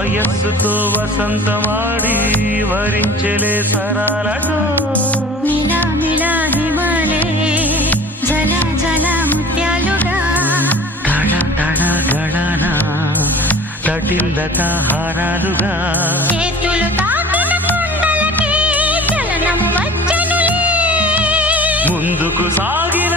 వయస్సుతో వసంతమాడి వరించెలే సరాలతో మిలా మిలా హిమాలే జల జల ముత్యాలుగా తళ తళ గళన తటిల్లత హారాలుగా చేతులు తాకిన కుండలకి చలనము వచ్చెనులే ముందుకు సాగిన